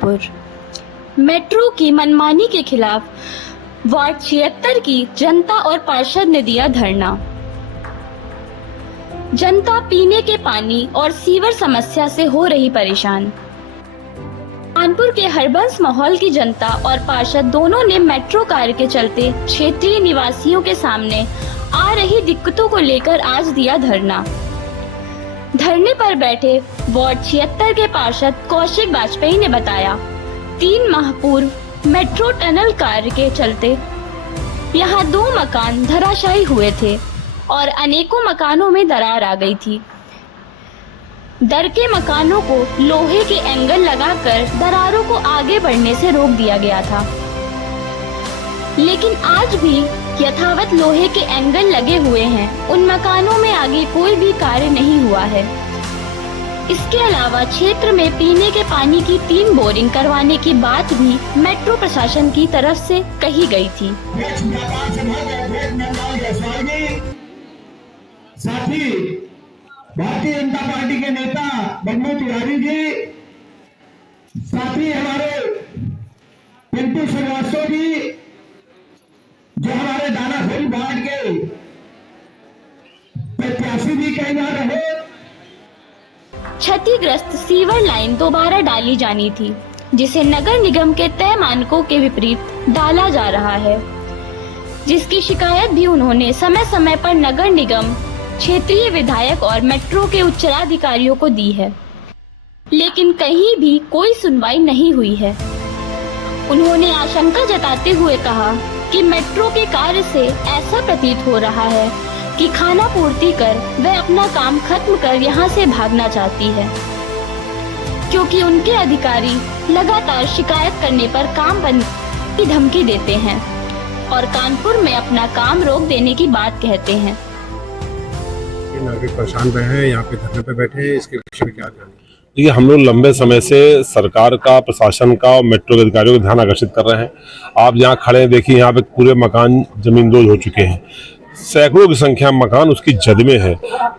Kanpur. Metro की मनमानी के खिलाफ वार्ड 76 की जनता और पार्षद ने दिया धरना। जनता पीने के पानी और सीवर समस्या से हो रही परेशान। कानपुर के हरबंस माहौल की जनता और पार्षद दोनों ने मेट्रो कार्य के चलते क्षेत्रीय निवासियों के सामने आ रही दिक्कतों को लेकर आज दिया धरना। धरने पर बैठे वार्ड 76 के पार्षद कौशिक वाजपेयी ने बताया, 3 माह पूर्व मेट्रो टनल कार्य के चलते यहाँ 2 मकान धराशायी हुए थे और अनेकों मकानों में दरार आ गई थी। दर के मकानों को लोहे के एंगल लगाकर दरारों को आगे बढ़ने से रोक दिया गया था, लेकिन आज भी यथावत लोहे के एंगल लगे हुए हैं। उन मकानों में आगे कोई भी कार्य नहीं हुआ है। इसके अलावा क्षेत्र में पीने के पानी की 3 बोरिंग करवाने की बात भी मेट्रो प्रशासन की तरफ से कही गई थी। साथी भारतीय जनता पार्टी के नेता बन्नू तिवारी जी, साथी हमारे पिंटू श्रीवास्तव जी जो हमारे दानापुर वार्ड के प्रत्याशी भी कई बार रहे। क्षतिग्रस्त सीवर लाइन दोबारा डाली जानी थी, जिसे नगर निगम के तय मानकों के विपरीत डाला जा रहा है, जिसकी शिकायत भी उन्होंने समय समय पर नगर निगम, क्षेत्रीय विधायक और मेट्रो के उच्चाधिकारियों को दी है, लेकिन कहीं भी कोई सुनवाई नहीं हुई है। उन्होंने आशंका जताते हुए कहा कि मेट्रो के कार्य से ऐसा प्रतीत हो रहा है कि खाना पूर्ति कर वह अपना काम खत्म कर यहाँ से भागना चाहती है, क्योंकि उनके अधिकारी लगातार शिकायत करने पर काम बंद की धमकी देते हैं और कानपुर में अपना काम रोक देने की बात कहते हैं। नागरिक परेशान रहे हैं, यहाँ पे धरने पे बैठे हैं, इसके विषय में क्या जानें? देखिए, हम लोग लंबे समय से सरकार का, प्रशासन का और मेट्रो के अधिकारियों का ध्यान आकर्षित कर रहे हैं। आप जहाँ खड़े हैं देखिए, यहाँ पे पूरे मकान जमींदोज हो चुके हैं। सैकड़ों की संख्या मकान उसकी जद में है।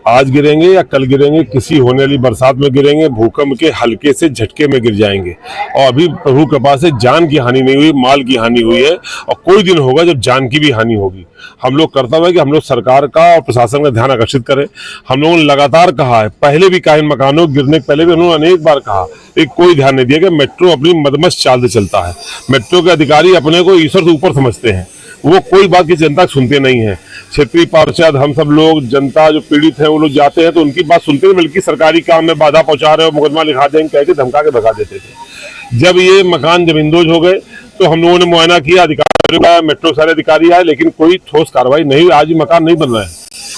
आज गिरेंगे या कल गिरेंगे, किसी होने वाली बरसात में गिरेंगे, भूकंप के हल्के से झटके में गिर जाएंगे। और अभी प्रभु कृपा से जान की हानि नहीं हुई, माल की हानि हुई है और कोई दिन होगा जब जान की भी हानि होगी। हम लोग कर्तव्य है कि हम लोग सरकार का और प्रशासन का ध्यान आकर्षित करें। हम लोगों ने लगातार कहा है, पहले भी कहा, इन मकानों गिरने के पहले भी उन्होंने अनेक बार कहा, एक कोई ध्यान नहीं दिया कि मेट्रो अपनी मदमस्त चाल से चलता है। मेट्रो के अधिकारी अपने को ईश्वर से ऊपर समझते हैं, वो कोई बात की जनता सुनते नहीं है। क्षेत्रीय पार्षद, हम सब लोग, जनता जो पीड़ित है, वो लोग जाते हैं तो उनकी बात सुनते हैं, बल्कि सरकारी काम में बाधा पहुंचा रहे हो, मुकदमा लिखा देंगे कह के धमका के भगा देते थे। जब ये मकान जमींदोज हो गए तो हम लोगों ने मुआयना किया, अधिकारियों का, मेट्रो सारे अधिकारी आए, लेकिन कोई ठोस कार्रवाई नहीं हुई। आज भी मकान नहीं बन रहे हैं।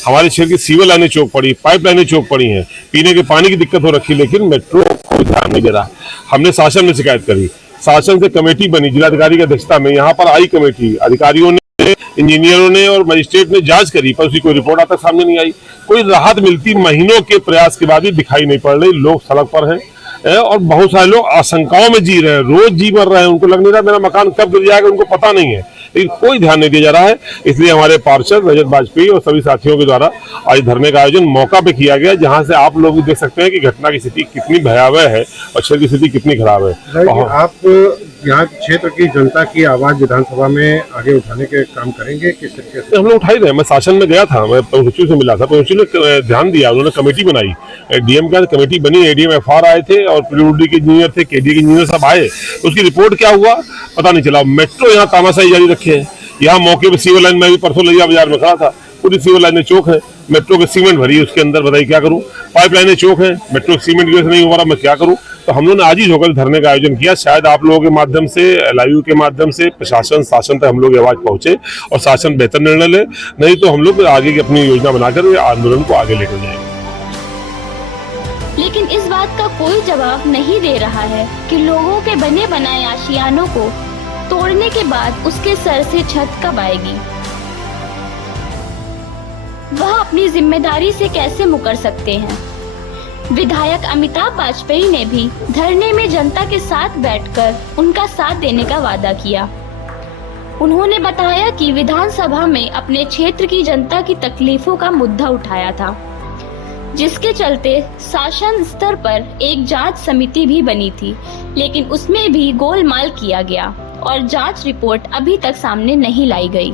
हमारे शहर की सीवर लाइनें चौक पड़ी, पाइप लाइनें चौक पड़ी हैं, पीने के पानी की दिक्कत हो रखी, लेकिन मेट्रो कोई ध्यान नहीं दे रहा। हमने शासन में शिकायत करी, शासन से कमेटी बनी जिलाधिकारी की अध्यक्षता में, यहाँ पर आई कमेटी, अधिकारियों ने, इंजीनियरों ने और मजिस्ट्रेट ने जांच करी, पर उसकी कोई रिपोर्ट आज तक सामने नहीं आई। कोई राहत मिलती महीनों के प्रयास के बाद भी दिखाई नहीं पड़ रही। लोग सड़क पर हैं और बहुत सारे लोग आशंकाओं में जी रहे हैं, रोज जी मर रहे हैं। उनको लग नहीं रहा मेरा मकान कब गिर जाएगा, उनको पता नहीं है, लेकिन कोई ध्यान नहीं दिया जा रहा है। इसलिए हमारे पार्षद रजत वाजपेयी और सभी साथियों के द्वारा आज धरने का आयोजन मौका पे किया गया, जहां से आप लोग भी देख सकते हैं कि घटना की स्थिति कितनी भयावह है और शहर की स्थिति कितनी खराब है। आप यहाँ क्षेत्र की जनता की आवाज विधानसभा में आगे उठाने के काम करेंगे, किस तरीके से? हम लोग उठा ही रहे हैं। मैं शासन में गया था, मैं पहुंचू से मिला था, पहुंचू ने ध्यान दिया, उन्होंने कमेटी बनाई, डीएम का कमेटी बनी, एडीएम एफआर आए थे और पीडब्ल्यूडी के इंजीनियर थे, केडी के इंजीनियर सब आए। उसकी रिपोर्ट क्या हुआ पता नहीं चला। मेट्रो यहाँ तामाशाही जारी रखे है। यहाँ मौके पर सीवर लाइन में भी परसों लिया बाजार में खड़ा था, पूरी सीवर लाइनें चौक है, मेट्रो के सीमेंट भरी है उसके अंदर, बताइए क्या करूं। पाइप लाइनें चौक है, मेट्रो सीमेंट की वजह से नहीं हो रहा, मैं क्या करूं। तो हम लोगों ने आज ही होकर धरने का आयोजन किया। शायद आप लोगों के माध्यम से, लाइव के माध्यम से प्रशासन, शासन तक हम लोग आवाज पहुंचे और शासन बेहतर निर्णय ले, नहीं तो हम लोग आगे की अपनी योजना बनाकर आंदोलन को आगे लेकर जाएंगे। लेकिन इस बात का कोई जवाब नहीं दे रहा है कि लोगों के बने बनाए आशियानों को तोड़ने के बाद उसके सर से छत कब आएगी। वह अपनी जिम्मेदारी से कैसे मुकर सकते हैं। विधायक अमिताभ वाजपेयी ने भी धरने में जनता के साथ बैठकर उनका साथ देने का वादा किया। उन्होंने बताया कि विधानसभा में अपने क्षेत्र की जनता की तकलीफों का मुद्दा उठाया था। जिसके चलते शासन स्तर पर एक जांच समिति भी बनी थी, लेकिन उसमें भी गोलमाल किया गया और जांच रिपोर्ट अभी तक सामने नहीं लाई गई।